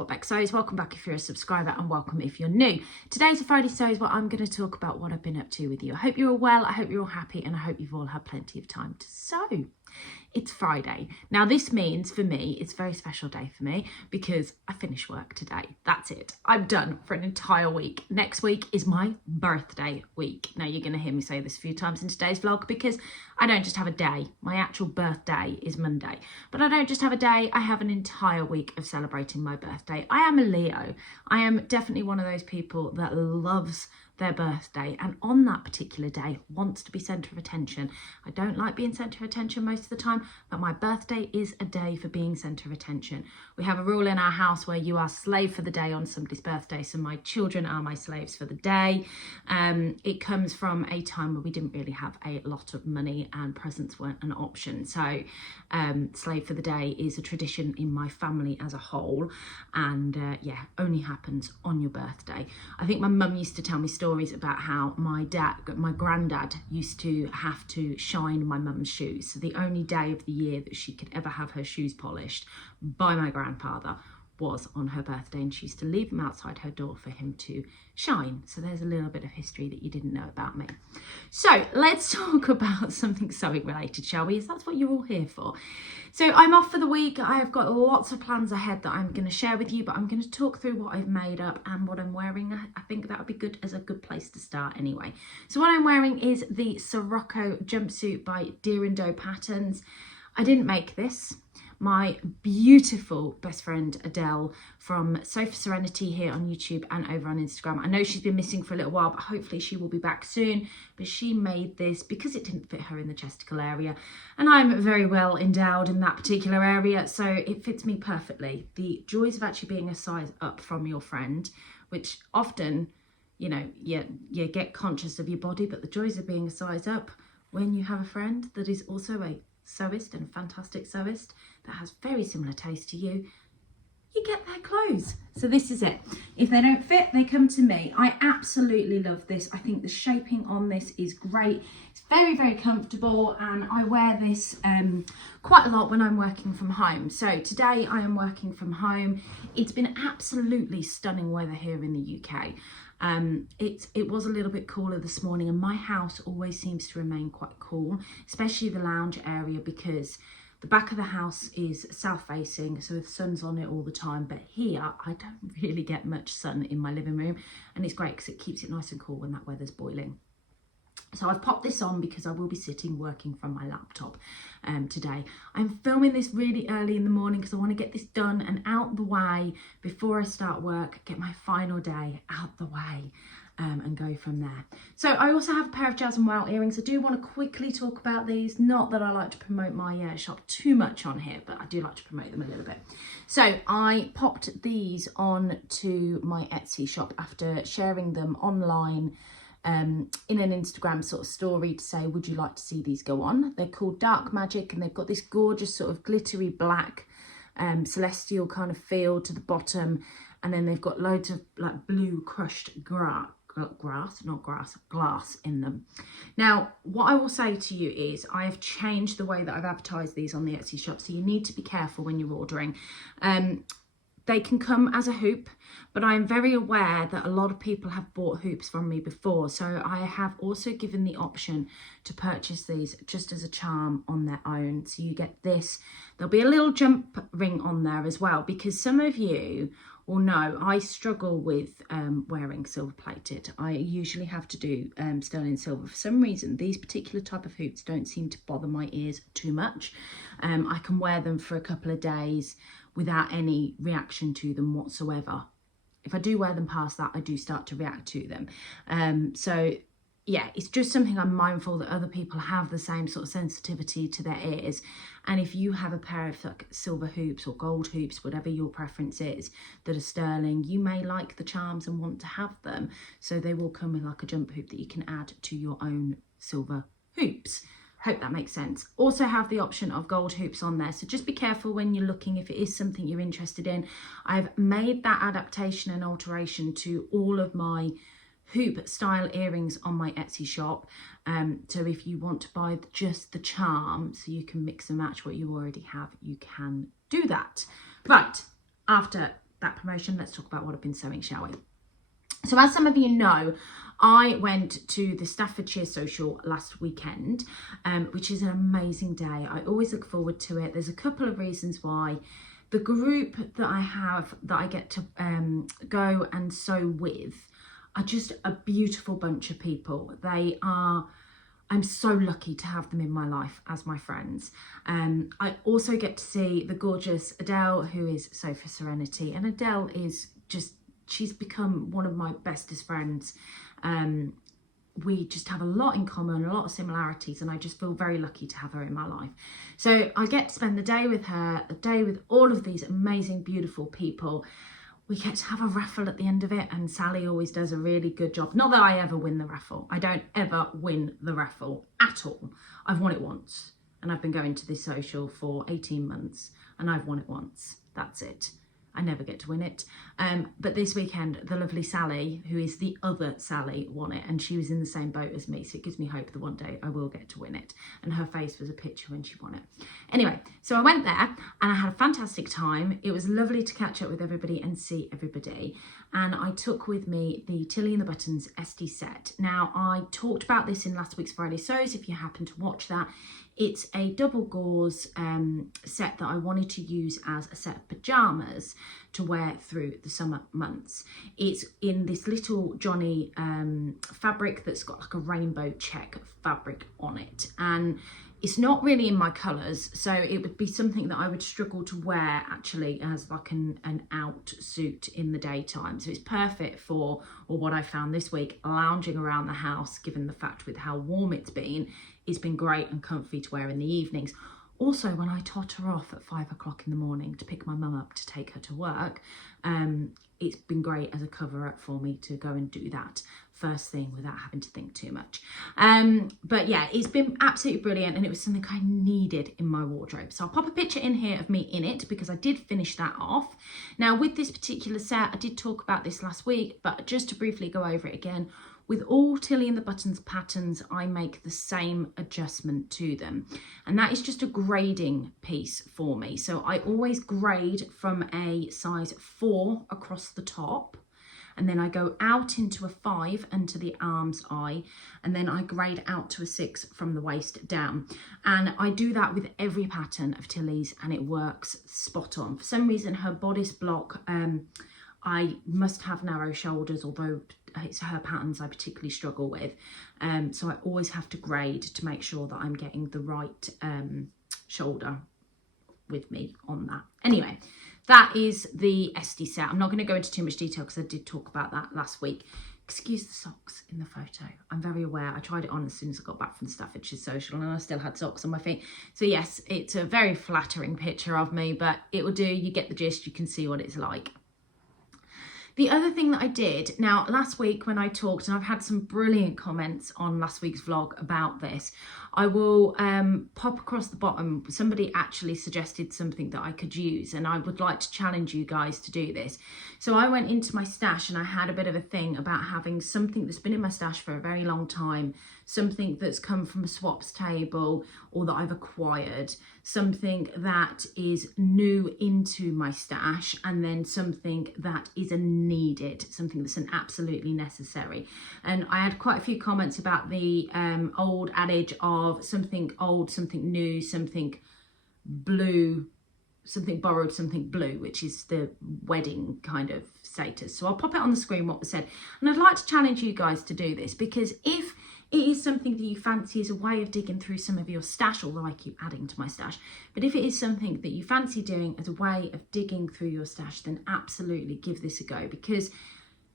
what Beck sews. Welcome back if you're a subscriber, and welcome if you're new. Today's a Friday Sews where I'm going to talk about what I've been up to with you. I hope you're all well, I hope you're all happy, and I hope you've all had plenty of time to sew. It's Friday. Now this means for me, it's a very special day for me because I finish work today. That's it. I'm done for an entire week. Next week is my birthday week. Now you're going to hear me say this a few times in today's vlog because I don't just have a day. My actual birthday is Monday. But I don't just have a day, I have an entire week of celebrating my birthday. I am a Leo. I am definitely one of those people that loves their birthday and on that particular day wants to be centre of attention. I don't like being centre of attention most of the time, but my birthday is a day for being centre of attention. We have a rule in our house where you are slave for the day on somebody's birthday, so my children are my slaves for the day. It comes from a time where we didn't really have a lot of money and presents weren't an option, so slave for the day is a tradition in my family as a whole, and yeah, only happens on your birthday. I think my mum used to tell me stories about how my granddad used to have to shine my mum's shoes. So the only day of the year that she could ever have her shoes polished by my grandfather was on her birthday, and she used to leave them outside her door for him to shine. So there's a little bit of history that you didn't know about me. So let's talk about something sewing related, shall we? As that's what you're all here for. So I'm off for the week. I have got lots of plans ahead that I'm going to share with you, but I'm going to talk through what I've made up and what I'm wearing. I think that would be good as a good place to start anyway. So what I'm wearing is the Sirocco jumpsuit by Deer and Doe Patterns. I didn't make this. My beautiful best friend Adele from Sofa Serenity here on YouTube and over on Instagram. I know she's been missing for a little while, but hopefully she will be back soon. But she made this because it didn't fit her in the chesticle area. And I'm very well endowed in that particular area, so it fits me perfectly. The joys of actually being a size up from your friend, which often, you know, you get conscious of your body, but the joys of being a size up when you have a friend that is also a sewist and fantastic sewist that has very similar taste to you, you get their clothes. So this is it. If they don't fit, they come to me. I absolutely love this. I think the shaping on this is great. It's very, very comfortable, and I wear this quite a lot when I'm working from home. So today I am working from home. It's been absolutely stunning weather here in the UK. It was a little bit cooler this morning, and my house always seems to remain quite cool, especially the lounge area, because the back of the house is south facing, so the sun's on it all the time. But here I don't really get much sun in my living room, and it's great because it keeps it nice and cool when that weather's boiling. So I've popped this on because I will be sitting working from my laptop today. I'm filming this really early in the morning because I want to get this done and out the way before I start work, get my final day out the way and go from there. So I also have a pair of Jazz and Wow earrings. I do want to quickly talk about these. Not that I like to promote my shop too much on here, but I do like to promote them a little bit. So I popped these on to my Etsy shop after sharing them online in an Instagram sort of story to say, would you like to see these go on? They're called Dark Magic, and they've got this gorgeous sort of glittery black celestial kind of feel to the bottom, and then they've got loads of like blue crushed glass in them. Now what I will say to you is I have changed the way that I've advertised these on the Etsy shop, so you need to be careful when you're ordering. They can come as a hoop, but I'm very aware that a lot of people have bought hoops from me before. So I have also given the option to purchase these just as a charm on their own. So you get this. There'll be a little jump ring on there as well, because some of you will know I struggle with wearing silver plated. I usually have to do sterling silver. For some reason, these particular type of hoops don't seem to bother my ears too much. I can wear them for a couple of days without any reaction to them whatsoever. If I do wear them past that, I do start to react to them. So yeah, it's just something I'm mindful that other people have the same sort of sensitivity to their ears. And if you have a pair of like silver hoops or gold hoops, whatever your preference is, that are sterling, you may like the charms and want to have them. So they will come with like a jump hoop that you can add to your own silver hoops. Hope that makes sense. Also have the option of gold hoops on there, so just be careful when you're looking if it is something you're interested in. I've made that adaptation and alteration to all of my hoop style earrings on my Etsy shop, so if you want to buy just the charm so you can mix and match what you already have, you can do that. Right, after that promotion, let's talk about what I've been sewing, shall we? So as some of you know, I went to the Staffordshire Social last weekend, which is an amazing day. I always look forward to it. There's a couple of reasons why. The group that I have, that I get to go and sew with, are just a beautiful bunch of people. I'm so lucky to have them in my life as my friends. I also get to see the gorgeous Adele, who is Sew for Serenity. And Adele is just, she's become one of my bestest friends. We just have a lot in common, a lot of similarities, and I just feel very lucky to have her in my life. So I get to spend the day with her, a day with all of these amazing, beautiful people. We get to have a raffle at the end of it, and Sally always does a really good job. Not that I ever win the raffle. I don't ever win the raffle at all. I've won it once, and I've been going to this social for 18 months, and I've won it once. That's it. I never get to win it. But this weekend, the lovely Sally, who is the other Sally, won it, and she was in the same boat as me, so it gives me hope that one day I will get to win it. And her face was a picture when she won it. Anyway, so I went there and I had a fantastic time. It was lovely to catch up with everybody and see everybody. And I took with me the Tilly and the Buttons Esti set. Now, I talked about this in last week's Friday Sews, if you happen to watch that. It's a double gauze set that I wanted to use as a set of pyjamas to wear through the summer months. It's in this little Johnny fabric that's got like a rainbow check fabric on it. And it's not really in my colours, so it would be something that I would struggle to wear actually as like an out suit in the daytime. So it's perfect for, or what I found this week, lounging around the house, given the fact with how warm it's been great and comfy to wear in the evenings. Also, when I totter off at 5 o'clock in the morning to pick my mum up to take her to work, it's been great as a cover up for me to go and do that first thing without having to think too much. But yeah, it's been absolutely brilliant, and it was something I needed in my wardrobe. So I'll pop a picture in here of me in it because I did finish that off. Now with this particular set, I did talk about this last week, but just to briefly go over it again, with all Tilly and the Buttons patterns, I make the same adjustment to them. And that is just a grading piece for me. So I always grade from a size 4 across the top. And then I go out into a 5 into the arm's eye. And then I grade out to a 6 from the waist down. And I do that with every pattern of Tilly's, and it works spot on. For some reason, her bodice block, I must have narrow shoulders, although it's her patterns I particularly struggle with. So I always have to grade to make sure that I'm getting the right shoulder with me on that. Anyway, that is the Esti set. I'm not going to go into too much detail because I did talk about that last week. Excuse the socks in the photo. I'm very aware. I tried it on as soon as I got back from the Staffordshire Social and I still had socks on my feet. So yes, it's a very flattering picture of me, but it will do. You get the gist. You can see what it's like. The other thing that I did, now last week when I talked, and I've had some brilliant comments on last week's vlog about this, I will pop across the bottom. Somebody actually suggested something that I could use, and I would like to challenge you guys to do this. So I went into my stash and I had a bit of a thing about having something that's been in my stash for a very long time, something that's come from a swaps table or that I've acquired, something that is new into my stash, and then something that is a needed, something that's an absolutely necessary. And I had quite a few comments about the old adage of something old, something new, something blue, something borrowed, something blue, which is the wedding kind of status. So I'll pop it on the screen what was said. And I'd like to challenge you guys to do this, because if it is something that you fancy as a way of digging through some of your stash, although I keep adding to my stash, but if it is something that you fancy doing as a way of digging through your stash, then absolutely give this a go, because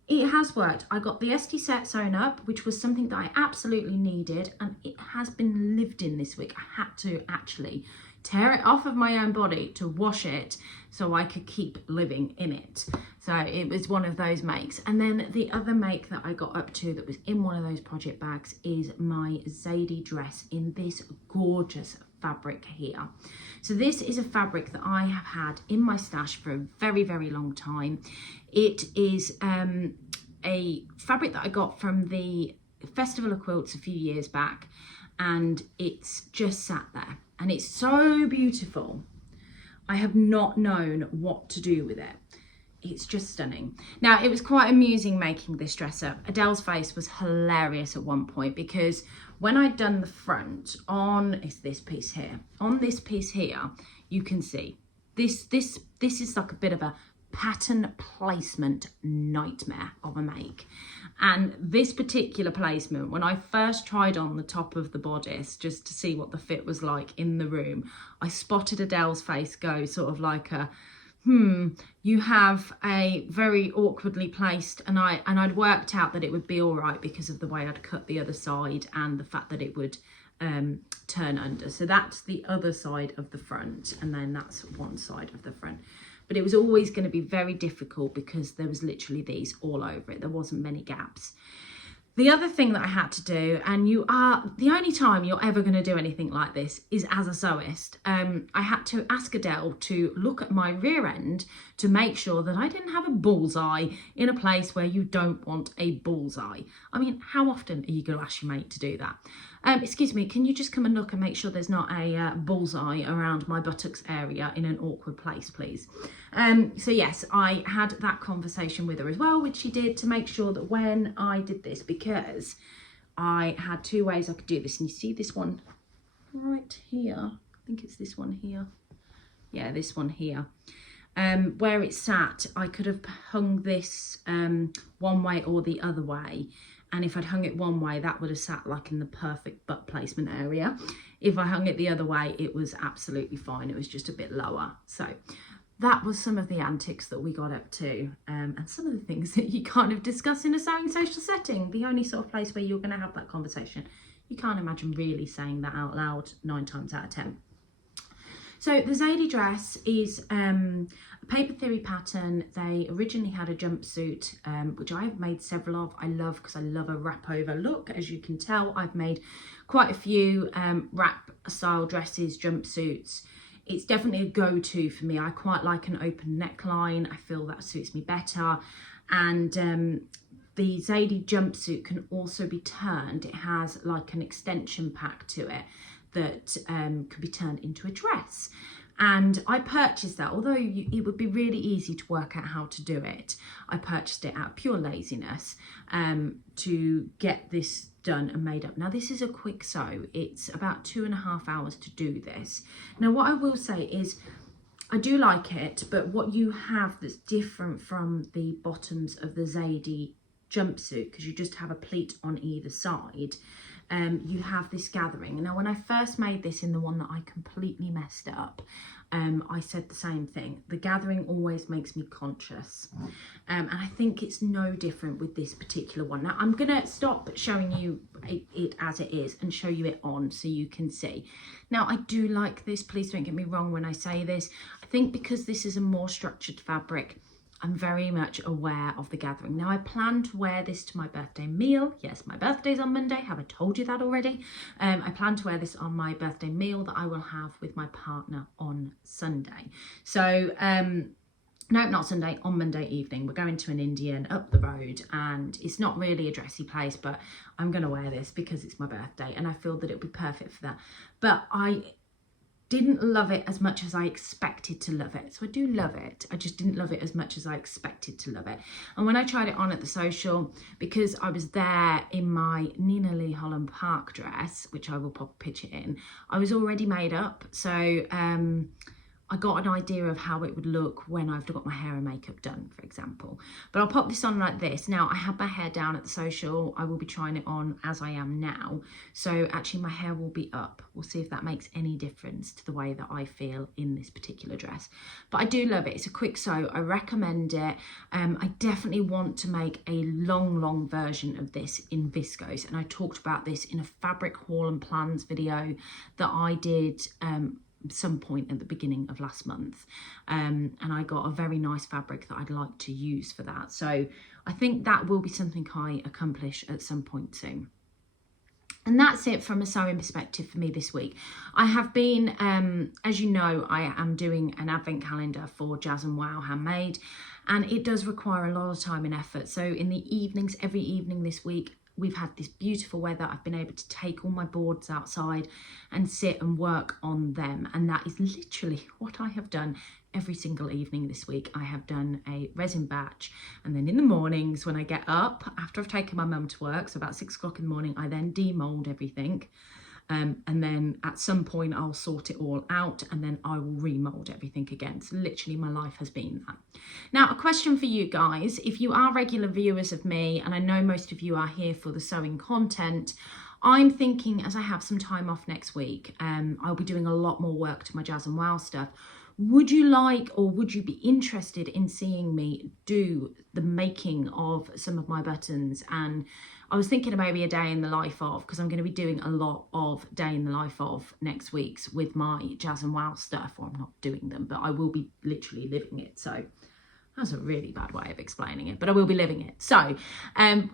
it has worked. I got the Esti set sewn up, which was something that I absolutely needed, and it has been lived in this week. I had to actually tear it off of my own body to wash it so I could keep living in it. So it was one of those makes. And then the other make that I got up to that was in one of those project bags is my Zadie dress in this gorgeous fabric here. So this is a fabric that I have had in my stash for a very, very long time. It is a fabric that I got from the Festival of Quilts a few years back, and it's just sat there and it's so beautiful. I have not known what to do with it. it's just stunning. Now, it was quite amusing making this dress up. Adele's face was hilarious at one point, because when I'd done the front on this piece here, you can see this is like a bit of a pattern placement nightmare of a make. And this particular placement, when I first tried on the top of the bodice just to see what the fit was like in the room, I spotted Adele's face go sort of like a you have a very awkwardly placed, and I'd worked out that it would be all right because of the way I'd cut the other side and the fact that it would turn under. So that's the other side of the front, and then that's one side of the front. But it was always going to be very difficult because there was literally these all over it. There wasn't many gaps. The other thing that I had to do, and the only time you're ever going to do anything like this is as a sewist. I had to ask Adele to look at my rear end to make sure that I didn't have a bullseye in a place where you don't want a bullseye. I mean, how often are you going to ask your mate to do that? Excuse me, can you just come and look and make sure there's not a bullseye around my buttocks area in an awkward place, please? So yes, I had that conversation with her as well, which she did, to make sure that when I did this, because I had two ways I could do this. And you see this one right here, I think it's this one here. Yeah, this one here. Where it sat, I could have hung this one way or the other way. And if I'd hung it one way, that would have sat like in the perfect butt placement area. If I hung it the other way, it was absolutely fine. It was just a bit lower. So that was some of the antics that we got up to, and some of the things that you kind of discuss in a sewing social setting, the only sort of place where you're going to have that conversation. You can't imagine really saying that out loud 9 times out of 10. So the Zadie dress is a paper theory pattern. They originally had a jumpsuit, which I have made several of. I love, because I love a wrap over look. As you can tell, I've made quite a few wrap style dresses, jumpsuits. It's definitely a go-to for me. I quite like an open neckline. I feel that suits me better. And the Zadie jumpsuit can also be turned. It has like an extension pack to it that could be turned into a dress. And I purchased that, although it would be really easy to work out how to do it. I purchased it out of pure laziness to get this done and made up. Now, this is a quick sew. It's about 2.5 hours to do this. Now, what I will say is I do like it, but what you have that's different from the bottoms of the Zadie jumpsuit, because you just have a pleat on either side, you have this gathering. Now, when I first made this in the one that I completely messed up, I said the same thing. The gathering always makes me conscious. And I think it's no different with this particular one. Now, I'm going to stop showing you it as it is and show you it on so you can see. Now, I do like this. Please don't get me wrong when I say this. I think because this is a more structured fabric, I'm very much aware of the gathering. Now, I plan to wear this to my birthday meal. Yes, my birthday's on Monday. Have I told you that already? I plan to wear this on my birthday meal that I will have with my partner on Sunday. So, no, not Sunday, on Monday evening. We're going to an Indian up the road, and it's not really a dressy place, but I'm going to wear this because it's my birthday and I feel that it would be perfect for that. But I didn't love it as much as I expected to love it. So I do love it. I just didn't love it as much as I expected to love it. And when I tried it on at the social, because I was there in my Nina Lee Holland Park dress, which I will pop a picture in, I was already made up. So I got an idea of how it would look when I've got my hair and makeup done, for example. But I'll pop this on like this. Now, I had my hair down at the social. I will be trying it on as I am now. So actually my hair will be up. We'll see if that makes any difference to the way that I feel in this particular dress. But I do love it. It's a quick sew. I recommend it. I definitely want to make a long version of this in viscose. And I talked about this in a fabric haul and plans video that I did some point at the beginning of last month, and I got a very nice fabric that I'd like to use for that. So I think that will be something I accomplish at some point soon. And that's it from a sewing perspective for me this week. I have been, as you know, I am doing an advent calendar for Jazz and Wow Handmade, and it does require a lot of time and effort. So in the evenings, every evening this week, we've had this beautiful weather. I've been able to take all my boards outside and sit and work on them. And that is literally what I have done every single evening this week. I have done a resin batch, and then in the mornings when I get up, after I've taken my mum to work, so about 6 o'clock in the morning, I then demold everything. And then at some point I'll sort it all out, and then I will remold everything again. So literally my life has been that. Now, a question for you guys. If you are regular viewers of me, and I know most of you are here for the sewing content, I'm thinking, as I have some time off next week, I'll be doing a lot more work to my Jazz and Wow stuff. Would you like, or would you be interested in seeing me do the making of some of my buttons? And I was thinking maybe a day in the life of, because I'm going to be doing a lot of day in the life of next week's with my Jazz and Wow stuff. Or I'm not doing them, but I will be literally living it. So that's a really bad way of explaining it, but I will be living it. So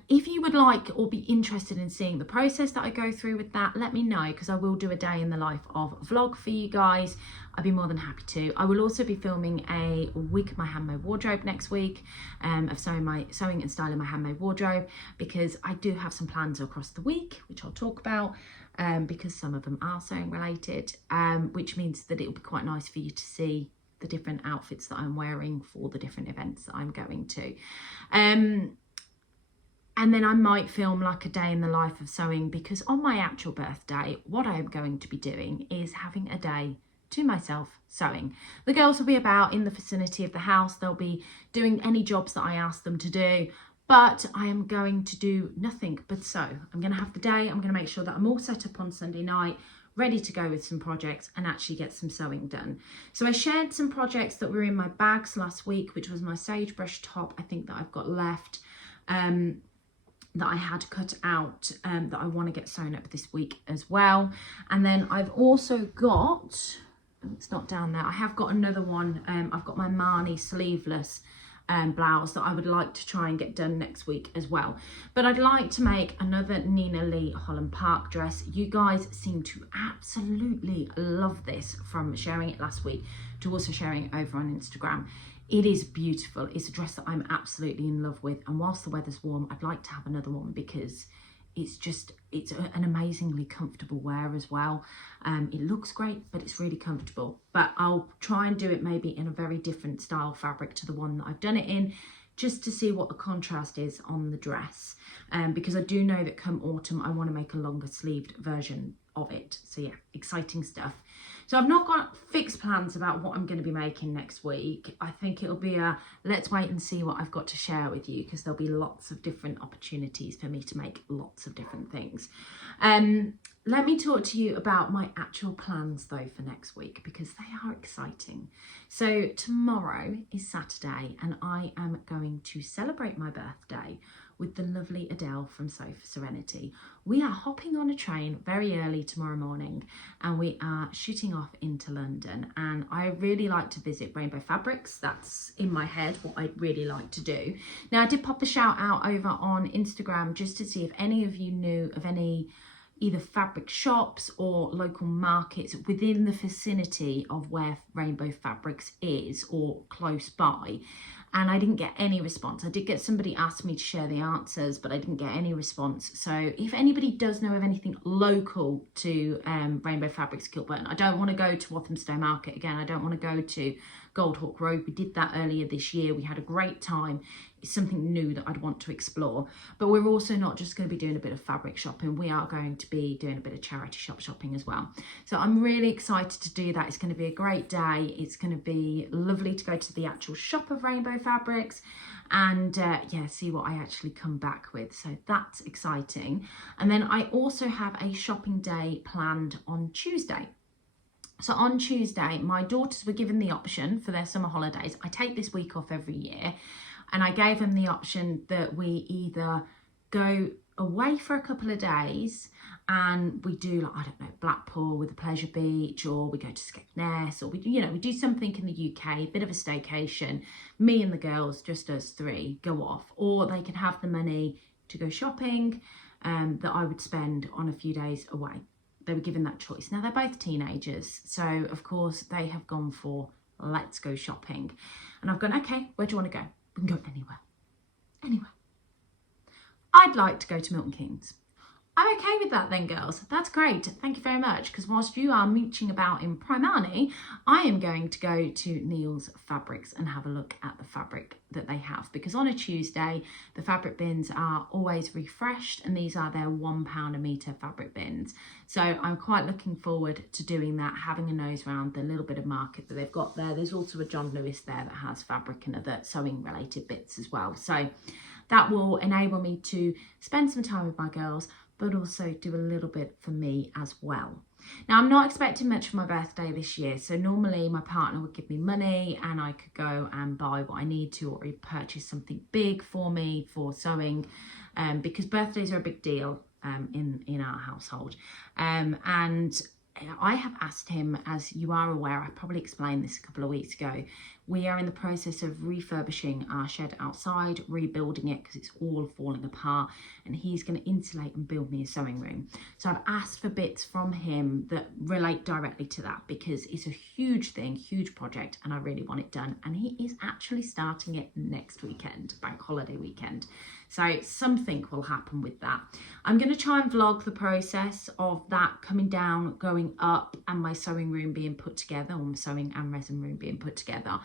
if you would like or be interested in seeing the process that I go through with that, let me know, because I will do a day in the life of vlog for you guys. I'd be more than happy to. I will also be filming a week of my handmade wardrobe next week, of sewing and styling my handmade wardrobe, because I do have some plans across the week, which I'll talk about, because some of them are sewing related, which means that it'll be quite nice for you to see the different outfits that I'm wearing for the different events that I'm going to. And then I might film like a day in the life of sewing, because on my actual birthday, what I am going to be doing is having a day to myself sewing. The girls will be about in the vicinity of the house. They'll be doing any jobs that I ask them to do, but I am going to do nothing but sew. I'm going to have the day. I'm going to make sure that I'm all set up on Sunday night, ready to go with some projects and actually get some sewing done. So I shared some projects that were in my bags last week, which was my sagebrush top, I think, that I've got left, that I had cut out, that I want to get sewn up this week as well. And then I've also got, it's not down there, I have got another one. I've got my Marnie sleeveless blouse that I would like to try and get done next week as well. But I'd like to make another Nina Lee Holland Park dress. You guys seem to absolutely love this, from sharing it last week to also sharing it over on Instagram. It is beautiful. It's a dress that I'm absolutely in love with, and whilst the weather's warm, I'd like to have another one, because it's an amazingly comfortable wear as well. It looks great, but it's really comfortable. But I'll try and do it maybe in a very different style fabric to the one that I've done it in, just to see what the contrast is on the dress. Because I do know that come autumn, I want to make a longer sleeved version of it. So yeah, exciting stuff. So I've not got fixed plans about what I'm going to be making next week. I think it'll be a let's wait and see what I've got to share with you, because there'll be lots of different opportunities for me to make lots of different things. Let me talk to you about my actual plans though for next week, because they are exciting. So tomorrow is Saturday, and I am going to celebrate my birthday with the lovely Adele from Sew for Serenity. We are hopping on a train very early tomorrow morning, and we are shooting off into London. And I really like to visit Rainbow Fabrics. That's in my head what I'd really like to do. Now, I did pop a shout out over on Instagram just to see if any of you knew of any either fabric shops or local markets within the vicinity of where Rainbow Fabrics is or close by. And I didn't get any response. I did get somebody ask me to share the answers, but I didn't get any response. So if anybody does know of anything local to Rainbow Fabrics Kilburn, I don't want to go to Walthamstow Market again. I don't want to go to Goldhawk Road. We did that earlier this year. We had a great time. It's something new that I'd want to explore. But we're also not just going to be doing a bit of fabric shopping. We are going to be doing a bit of charity shop shopping as well. So I'm really excited to do that. It's going to be a great day. It's going to be lovely to go to the actual shop of Rainbow Fabrics and yeah, see what I actually come back with. So that's exciting. And then I also have a shopping day planned on Tuesday. So on Tuesday, my daughters were given the option for their summer holidays. I take this week off every year, and I gave them the option that we either go away for a couple of days and we do, like, I don't know, Blackpool with a pleasure beach, or we go to Skegness, or we do something in the UK, a bit of a staycation. Me and the girls, just us three, go off, or they can have the money to go shopping that I would spend on a few days away. They were given that choice. Now, they're both teenagers, so of course they have gone for let's go shopping. And I've gone, okay, where do you want to go? We can go anywhere. I'd like to go to Milton Keynes. I'm okay with that then, girls. That's great. Thank you very much. Because whilst you are mooching about in Primani, I am going to go to Neil's Fabrics and have a look at the fabric that they have. Because on a Tuesday, the fabric bins are always refreshed, and these are their £1 a metre fabric bins. So I'm quite looking forward to doing that, having a nose around the little bit of market that they've got there. There's also a John Lewis there that has fabric and other sewing related bits as well. So that will enable me to spend some time with my girls, but also do a little bit for me as well. Now, I'm not expecting much for my birthday this year, so normally my partner would give me money and I could go and buy what I need to, or purchase something big for me for sewing, because birthdays are a big deal in our household. And I have asked him, as you are aware, I probably explained this a couple of weeks ago, we are in the process of refurbishing our shed outside, rebuilding it because it's all falling apart, and he's going to insulate and build me a sewing room. So I've asked for bits from him that relate directly to that, because it's a huge thing, huge project, and I really want it done. And he is actually starting it next weekend, bank holiday weekend. So something will happen with that. I'm going to try and vlog the process of that coming down, going up, and my sewing room being put together, or my sewing and resin room being put together,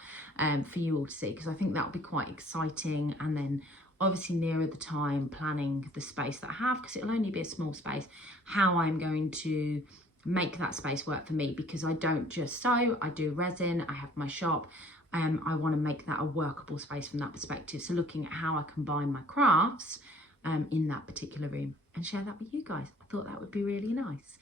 for you all to see, because I think that will be quite exciting. And then obviously nearer the time, planning the space that I have, because it'll only be a small space, how I'm going to make that space work for me, because I don't just sew, I do resin, I have my shop. I want to make that a workable space from that perspective. So looking at how I combine my crafts in that particular room and share that with you guys. I thought that would be really nice.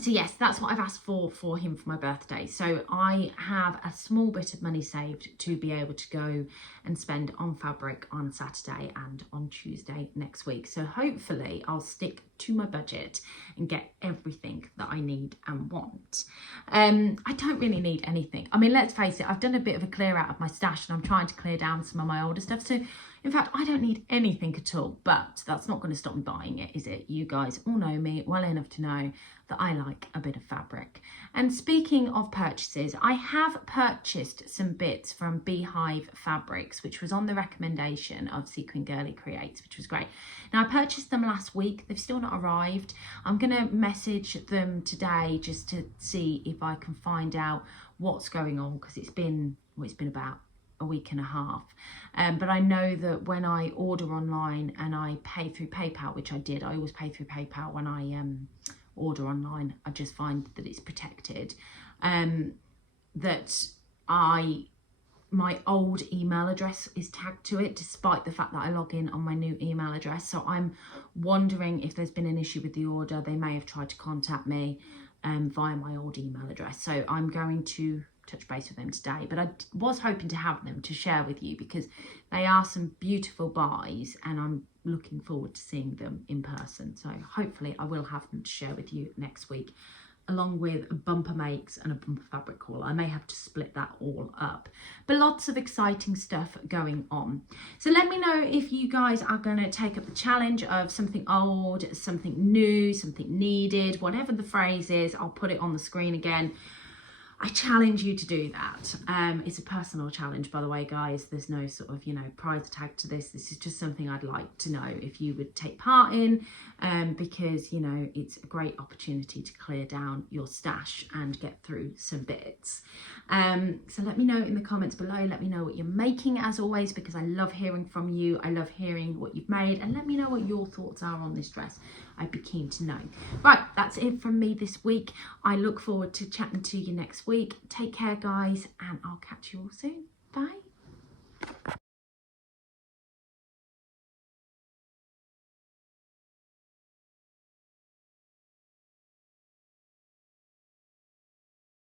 So yes, that's what I've asked for him for my birthday. So I have a small bit of money saved to be able to go and spend on fabric on Saturday and on Tuesday next week. So hopefully I'll stick to my budget and get everything that I need and want. I don't really need anything. I mean, let's face it, I've done a bit of a clear out of my stash, and I'm trying to clear down some of my older stuff. So in fact, I don't need anything at all, but that's not going to stop me buying it, is it? You guys all know me well enough to know that I like a bit of fabric. And speaking of purchases, I have purchased some bits from Beehive Fabrics, which was on the recommendation of Sequin Girly Creates, which was great. Now, I purchased them last week. They've still not arrived. I'm going to message them today just to see if I can find out what's going on, because it's been about a week and a half. But I know that when I order online and I pay through PayPal, which I did, I always pay through PayPal when I order online. I just find that it's protected. That my old email address is tagged to it, despite the fact that I log in on my new email address. So I'm wondering if there's been an issue with the order. They may have tried to contact me via my old email address. So I'm going to touch base with them today, but I was hoping to have them to share with you, because they are some beautiful buys and I'm looking forward to seeing them in person. So hopefully I will have them to share with you next week, along with a bumper makes and a bumper fabric haul. I may have to split that all up, but lots of exciting stuff going on. So let me know if you guys are going to take up the challenge of something old, something new, something needed, whatever the phrase is. I'll put it on the screen again. I challenge you to do that. It's a personal challenge, by the way, guys. There's no sort of, prize tag to this. This is just something I'd like to know if you would take part in, because, it's a great opportunity to clear down your stash and get through some bits. So let me know in the comments below. Let me know what you're making, as always, because I love hearing from you. I love hearing what you've made, and let me know what your thoughts are on this dress. I'd be keen to know. Right, that's it from me this week. I look forward to chatting to you next week. Take care, guys, and I'll catch you all soon. Bye.